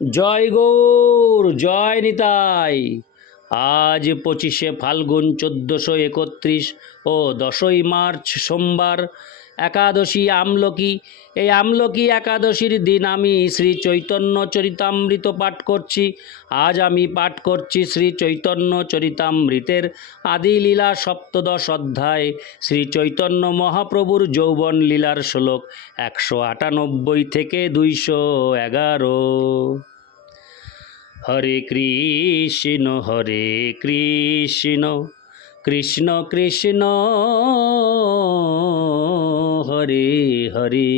জয় গৌর জয় নিতাই। আজ পঁচিশে ফাল্গুন চোদ্দোশো একত্রিশ ও দশই মার্চ সোমবার একাদশী আমলকি। এই আমলকি একাদশীর দিন আমি শ্রী চৈতন্য চরিতামৃত পাঠ করছি। আজ আমি পাঠ করছি শ্রী চৈতন্য চরিতামৃতের আদি লীলা সপ্তদশ অধ্যায়। শ্রী চৈতন্য মহাপ্রভুর যৌবন লীলার শ্লোক একশো আটানব্বই থেকে দুইশো এগারো। হরে কৃষ্ণ হরে কৃষ্ণ। কৃষ্ণ কৃষ্ণ, হরে হরে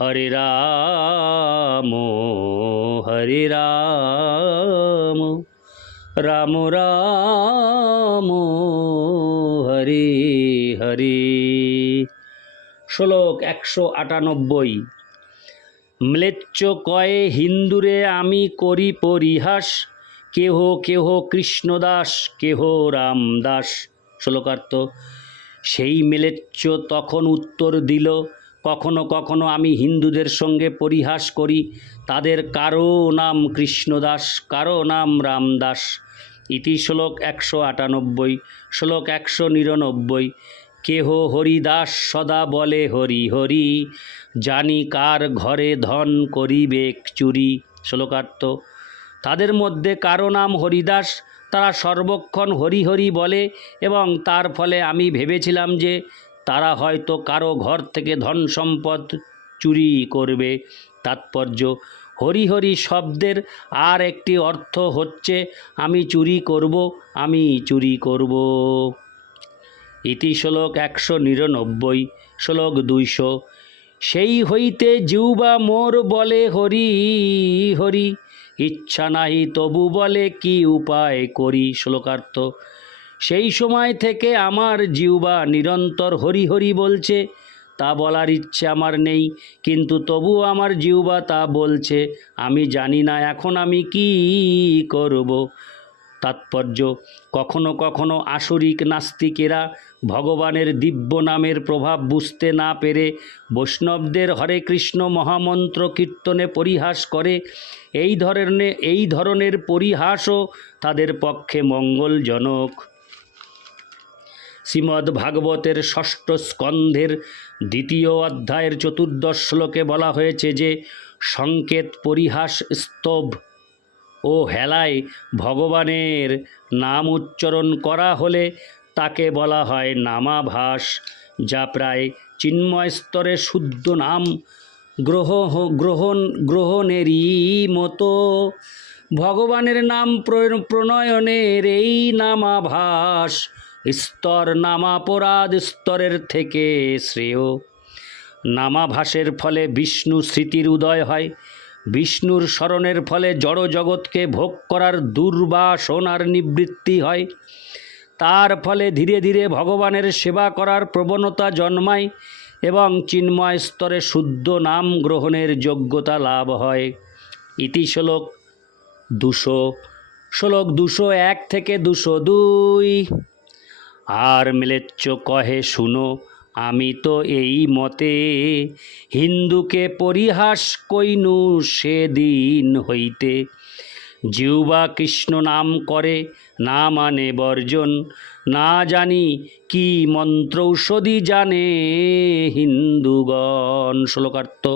হরে রাম হরে রাম রাম রাম, হরে হরে। শ্লোক একশো আটানব্বই। ম্লেচ্ছ কয়ে হিন্দুরে আমি করি পরিহাস কেহ কেহ কৃষ্ণদাস, কেহ রামদাস। শ্লোকার্থ, সেই ম্লেচ্ছ তখন উত্তর দিল, কখনো কখনো আমি হিন্দুদের সঙ্গে পরিহাস করি, তাদের কারও নাম কৃষ্ণদাস, কারও নাম রামদাস। ইতি শ্লোক একশো আটানব্বই, শ্লোক একশো নিরানব্বই, কেহ হরিদাস সদা বলে হরি হরি, জানি কার ঘরে ধন করিবেক চুরি। শ্লোকার্থ তাদের মধ্যে কারও নাম হরিদাস, তারা সর্বক্ষণ হরি হরি বলে এবং তার ফলে আমি ভেবেছিলাম যে তারা হয়তো কারও ঘর থেকে ধন সম্পদ চুরি করবে। তাৎপর্য, হরি হরি শব্দের আর একটি অর্থ হচ্ছে, আমি চুরি করব, আমি চুরি করব। ইতি শ্লোক একশো নিরানব্বই, শ্লোক দুইশো। সেই হইতে জিউবা মোর বলে হরি হরি ইচ্ছা নাহি তবু বলে কি উপায় করি শ্লোকার্থ। সেই সময় থেকে আমার জিউবা নিরন্তর হরি হরি বলছে, তা বলার ইচ্ছে আমার নেই, কিন্তু তবু আমার জিউবা তা বলছে, আমি জানি না এখন আমি কি করব। তাৎপর্য। কখনো কখনো আসরিক নাস্তিকেরা ভগবানের দিব্য নামের প্রভাব বুঝতে না পেরে বৈষ্ণবদের হরে কৃষ্ণ মহামন্ত্র কীর্তনে পরিহাস করে। এই ধরনের এই ধরনের পরিহাসও তাদের পক্ষে মঙ্গলজনক। শ্রীমদ্ ভাগবতের ষষ্ঠ স্কন্ধের দ্বিতীয় অধ্যায়ের চতুর্দশ শ্লোকে বলা হয়েছে যে, সংকেত পরিহাস স্তব ও হেলায় ভগবানের নাম উচ্চারণ করা হলে তাকে বলা হয় নামাভাস, যা প্রায় চিন্ময় স্তরে শুদ্ধ নাম গ্রহ, গ্রহণ, গ্রহণেরই মতো। ভগবানের নাম প্রণয়নের এই নামাভাস স্তর নামাপরাধ স্তরের থেকে শ্রেয়। নামাভাসের ফলে বিষ্ণু স্মৃতির উদয় হয়। বিষ্ণুর স্মরণের ফলে জড় জগৎকে ভোগ করার দুর্বাসনার নিবৃত্তি হয়। তার ফলে ধীরে ধীরে ভগবানের সেবা করার প্রবণতা জন্মায় এবং চিন্ময় স্তরে শুদ্ধ নাম গ্রহণের যোগ্যতা লাভ হয়। ইতি শ্লোক দুশো শ্লোক দুশো এক থেকে দুশো দুই। আর মিলেচ্ছ কহে শুনো আমি তো এই মতে হিন্দুকে পরিহাস কইনু সেদিন হইতে। জিউবা কৃষ্ণ নাম করে, না মানে বর্জন। না জানি কি মন্ত্রৌষধি জানে হিন্দুগণ। শ্লোকার্থ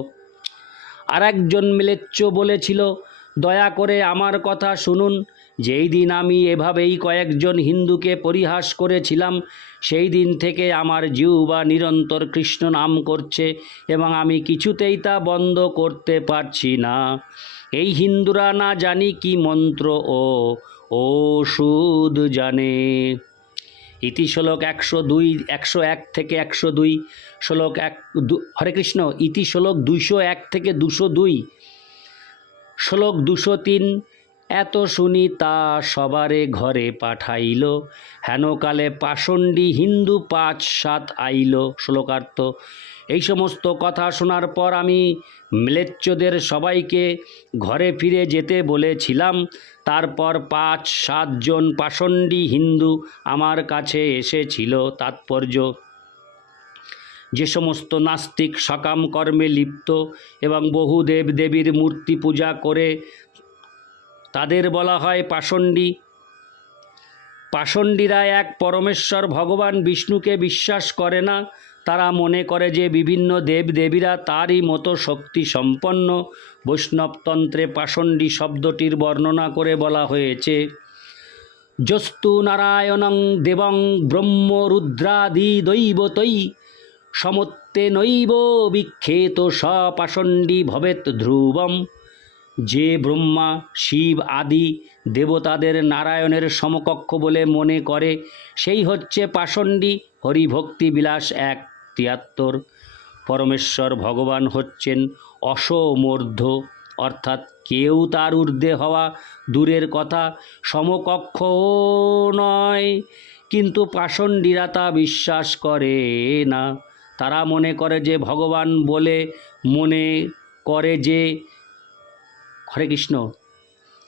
আর একজন মিলেচ্ছ বলেছিল, দয়া করে আমার কথা শুনুন। যেই দিন আমি এভাবেই কয়েকজন হিন্দুকে পরিহাস করেছিলাম, সেই দিন থেকে আমার জিউ বা নিরন্তর কৃষ্ণ নাম করছে এবং আমি কিছুতেই তা বন্ধ করতে পারছি না। এই হিন্দুরা না জানি কি মন্ত্র ও ওষুধ জানে। ইতি শ্লোক একশো দুই, একশো এক থেকে একশো দুই, শ্লোক এক হরে কৃষ্ণ, ইতি শ্লোক দুইশো এক থেকে দুশো দুই, শ্লোক দুশো তিন এত শুনি তা সবারে ঘরে পাঠাইল। হেনকালে পাষণ্ডী হিন্দু পাঁচ সাত আইল শ্লোকার্থ। এই সমস্ত কথা শোনার পর আমি ম্লেচ্ছদের সবাইকে ঘরে ফিরে যেতে বলেছিলাম। তারপর পাঁচ সাতজন পাষণ্ডী হিন্দু আমার কাছে এসেছিল তাৎপর্য। যে সমস্ত নাস্তিক সকাম কর্মে লিপ্ত এবং বহু দেব দেবীর মূর্তি পূজা করে তাদের বলা হয় পাষণ্ডী। পাষণ্ডীরা এক পরমেশ্বর ভগবান বিষ্ণুকে বিশ্বাস করে না। তারা মনে করে যে বিভিন্ন দেব দেবীরা তারই মতো শক্তি সম্পন্ন। বৈষ্ণবতন্ত্রে পাষণ্ডী শব্দটির বর্ণনা করে বলা হয়েছে, যস্তু নারায়ণং দেবং ব্রহ্ম রুদ্রাদি দৈবতৈ। সমত্তে নৈব বিক্ষেত সপাষণ্ডী ভবেত ধ্রুবম। যে ব্রহ্মা, শিব, আদি দেবতাদের নারায়ণের সমকক্ষ বলে মনে করে, সেই হচ্ছে পাষণ্ডী হরিভক্তি বিলাস এক তিয়াত্তর। পরমেশ্বর ভগবান হচ্ছেন অসমর্ধ, অর্থাৎ কেউ তার ঊর্ধ্বে হওয়া দূরের কথা সমকক্ষও নয়। কিন্তু পাষণ্ডীরা তা বিশ্বাস করে না। তারা মনে করে যে ভগবান বলে মনে করে যে হরে কৃষ্ণ।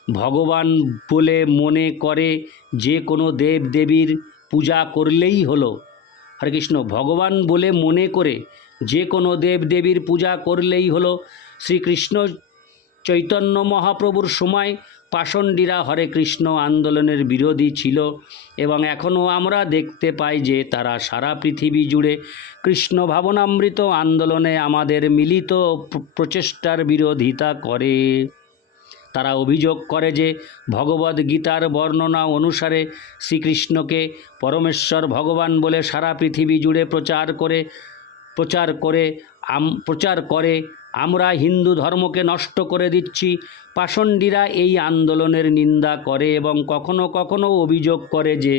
ভগবান বলে মনে করে যে কোনো দেব দেবীর পূজা করলেই হলো। হরে কৃষ্ণ, ভগবান বলে মনে করে যে কোনো দেব দেবীর পূজা করলেই হলো। শ্রীকৃষ্ণ চৈতন্য মহাপ্রভুর সময় পাষণ্ডীরা হরে কৃষ্ণ আন্দোলনের বিরোধী ছিল এবং এখনও আমরা দেখতে পাই যে তারা সারা পৃথিবী জুড়ে কৃষ্ণ ভাবনামৃত আন্দোলনে আমাদের মিলিত প্রচেষ্টার বিরোধিতা করে। তারা অভিযোগ করে যে ভগবদ গীতার বর্ণনা অনুসারে শ্রীকৃষ্ণকে পরমেশ্বর ভগবান বলে সারা পৃথিবী জুড়ে প্রচার করে প্রচার করে, আম, প্রচার করে। আমরা হিন্দু ধর্মকে নষ্ট করে দিচ্ছি। পাষণ্ডীরা এই আন্দোলনের নিন্দা করে এবং কখনো কখনো অভিযোগ করে যে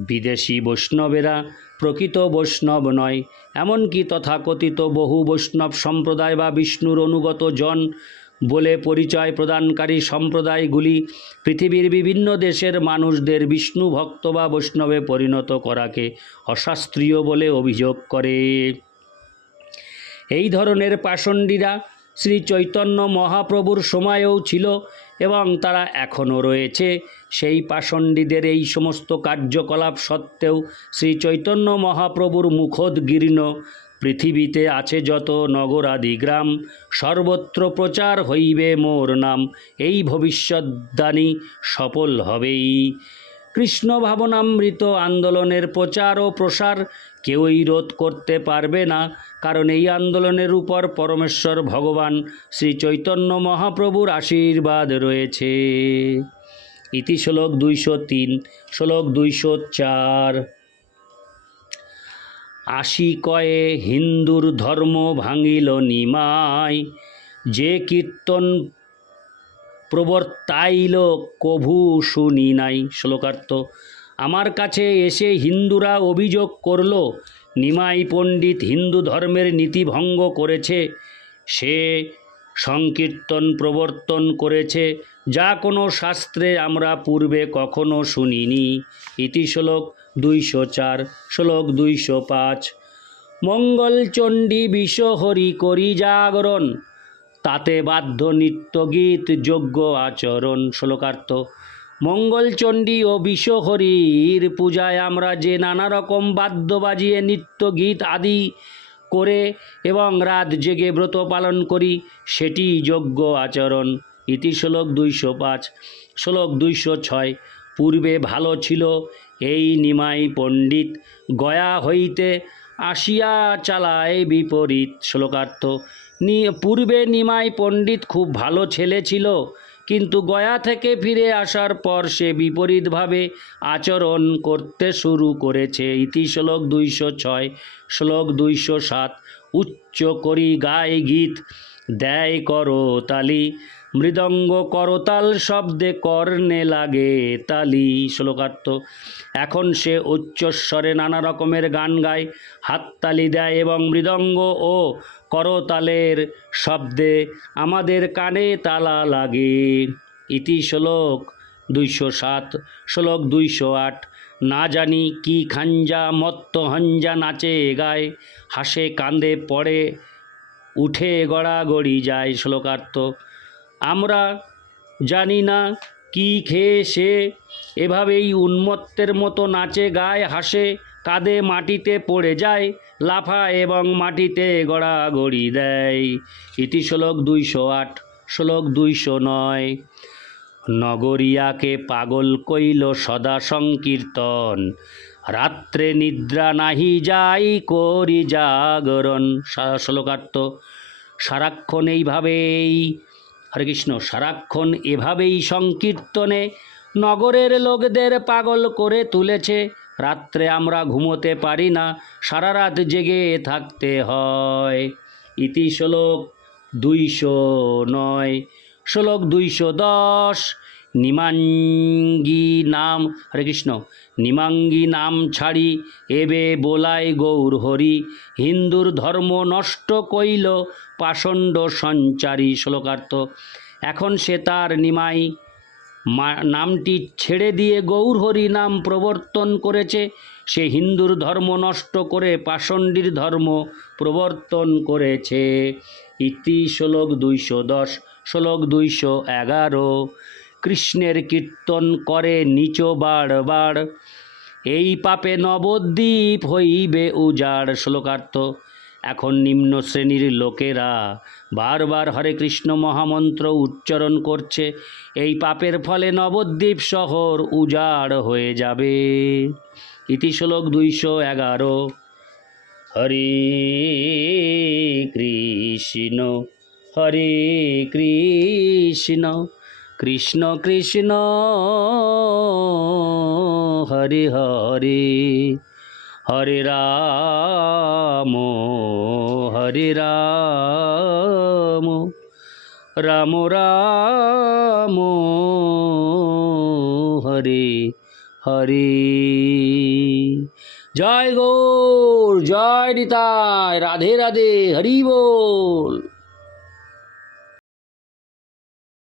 বিদেশি বৈষ্ণবেরা প্রকৃত বৈষ্ণব নয়। এমনকি তথাকথিত বহু বৈষ্ণব সম্প্রদায় বা বিষ্ণুর অনুগত জন বলে পরিচয় প্রদানকারী সম্প্রদায়গুলি পৃথিবীর বিভিন্ন দেশের মানুষদের বিষ্ণু ভক্ত বা বৈষ্ণবে পরিণত করাকে অশাস্ত্রীয় বলে অভিযোগ করে। এই ধরনের পাষণ্ডীরা শ্রী চৈতন্য মহাপ্রভুর সময়েও ছিল এবং তারা এখনও রয়েছে। সেই পাষণ্ডীদের এই সমস্ত কার্যকলাপ সত্ত্বেও শ্রী চৈতন্য মহাপ্রভুর মুখোদ্গীর্ণ পৃথিবীতে আছে যত নগরাদি গ্রাম, সর্বত্র প্রচার হইবে মোর নাম। এই ভবিষ্যদ্বাণী সফল হবেই। কৃষ্ণ ভাবনামৃত আন্দোলনের প্রচার ও প্রসার কেউই রোধ করতে পারবে না, কারণ এই আন্দোলনের উপর পরমেশ্বর ভগবান শ্রী চৈতন্য মহাপ্রভুর আশীর্বাদ রয়েছে। ইতি শ্লোক দুইশো তিন, শ্লোক দুইশো চার। আশি কয়ে হিন্দুর ধর্ম ভাঙিল নিমাই। যে কীর্তন প্রবর্তাইল কভু শুনি নাই শ্লোকার্থ। আমার কাছে এসে হিন্দুরা অভিযোগ করল, নিমাই পণ্ডিত হিন্দু ধর্মের নীতি ভঙ্গ করেছে। সে সংকীর্তন প্রবর্তন করেছে, যা কোনো শাস্ত্রে আমরা পূর্বে কখনো শুনিনি। ইতি শ্লোক দুইশো চার, শ্লোক দুইশো পাঁচ। মঙ্গলচণ্ডী বিশ্বহরি করি জাগরণ, তাতে বাধ্য নিত্যগীত যোগ্য আচরণ। শ্লোকার্থ, মঙ্গলচণ্ডী ও বিশ্বহরির পূজায় আমরা যে নানা রকম বাদ্য বাজিয়ে নিত্য গীত আদি করে এবং রাত জেগে ব্রত পালন করি, সেটি যোগ্য আচরণ। ইতি শ্লোক দুইশো পাঁচ। শ্লোক দুইশো ছয়। পূর্বে ভালো ছিল, এই নিমাই পণ্ডিত গয়া হইতে আসিয়া চালায় বিপরীত শ্লোকার্থ। পূর্বে নিমাই পণ্ডিত খুব ভালো ছেলে ছিল কিন্তু গয়া থেকে ফিরে আসার পর সে বিপরীতভাবে আচরণ করতে শুরু করেছে। ইতি শ্লোক দুইশো ছয়, শ্লোক দুইশো সাত, উচ্চ করি গায় গীত, দেয় করো তালি মৃদঙ্গ করতাল শব্দে কর্ণে লাগে তালি। শ্লোকার্থ, এখন সে উচ্চস্বরে নানা রকমের গান গায় হাততালি দেয় এবং মৃদঙ্গ ও করতালের শব্দে আমাদের কানে তালা লাগে। ইতি শ্লোক দুইশো সাত, শ্লোক দুইশো আট, না জানি কি খাঞ্জা মত্ত হঞ্জা নাচে গায়, হাসে কান্দে পড়ে, উঠে গড়াগড়ি যায়। শ্লোকার্থ আমরা জানি না কি খেয়ে সে। এভাবেই উন্মত্তের মতো নাচে গায়ে হাসে কাঁদে মাটিতে পড়ে যায়, লাফা এবং মাটিতে গড়াগড়ি দেয়। ইতি শ্লোক দুইশো আট, শ্লোক দুইশো নয়। নগরিয়াকে পাগল কইল সদা সংকীর্তন, রাত্রে নিদ্রা নাহি যাই করি জাগরণ। শ্লোকার্থ সারাক্ষণ এইভাবেই হরে কৃষ্ণ সারাক্ষণ এভাবেই সংকীর্তনে নগরের লোকদের পাগল করে তুলেছে। রাত্রে আমরা ঘুমোতে পারি না সারা রাত জেগে থাকতে হয়। ইতি শ্লোক দুইশো নয়, শ্লোক দুইশো দশ নিমাঙ্গি নাম হরে কৃষ্ণ। নিমাঙ্গি নাম ছাড়ি, এবে বোলায় গৌর হরি। হিন্দুর ধর্ম নষ্ট কইল, পাষণ্ড সঞ্চারী শ্লোকার্থ। এখন সে তার নিমাই নামটি ছেড়ে দিয়ে গৌরহরি নাম প্রবর্তন করেছে। সে হিন্দুর ধর্ম নষ্ট করে পাষণ্ডীর ধর্ম প্রবর্তন করেছে। ইতি শ্লোক দুইশো দশ, শ্লোক দুইশো এগারো। কৃষ্ণের কীর্তন করে নিচ বারবার এই পাপে নবদ্বীপ হইবে উজাড়। শ্লোকার্থ, এখন নিম্ন শ্রেণির লোকেরা বারবার হরে কৃষ্ণ মহামন্ত্র উচ্চারণ করছে। এই পাপের ফলে নবদ্বীপ শহর উজাড় হয়ে যাবে। ইতি শ্লোক দুইশো এগারো। হরে কৃষ্ণ হরে কৃষ্ণ। কৃষ্ণ কৃষ্ণ, হরে হরে হরে রাম হরে রাম রাম রাম, হরে হরে। জয় গৌর, জয় নিতাই, রাধে রাধে, হরি বল।